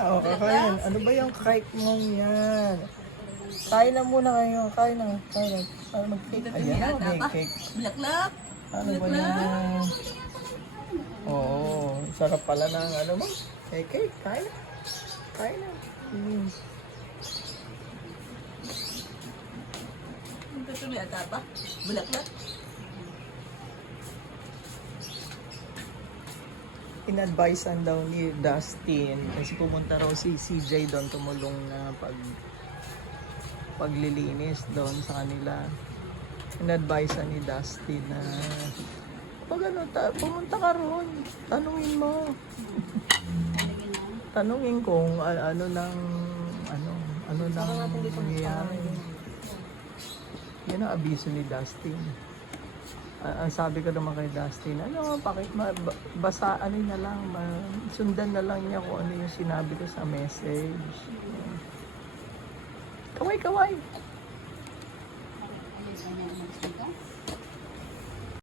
O, kakain. Ano ba yung cake mo yan? Kain na muna kayo. Kain na. Kain na. Para mag-cake. Ayan, may cake. Bulaklak. Ano ba yan? Oo, sarap pala ng ano mo. Cake. Kain na. Kain na. Ito may ata pa. Bulaklak. In-advisean daw ni Dustin kasi pumunta raw si CJ doon, tumulong na paglilinis doon sa kanila. In-advisean ni Dustin na pag ano, pumunta ka roon, tanungin mo. Tanungin kung ano nang nangyayari. Yan ang abiso ni Dustin. Ang sabi ko naman kay Dustin, basa na lang, sundan na lang niya kung ano yung sinabi ko sa message. Kaway.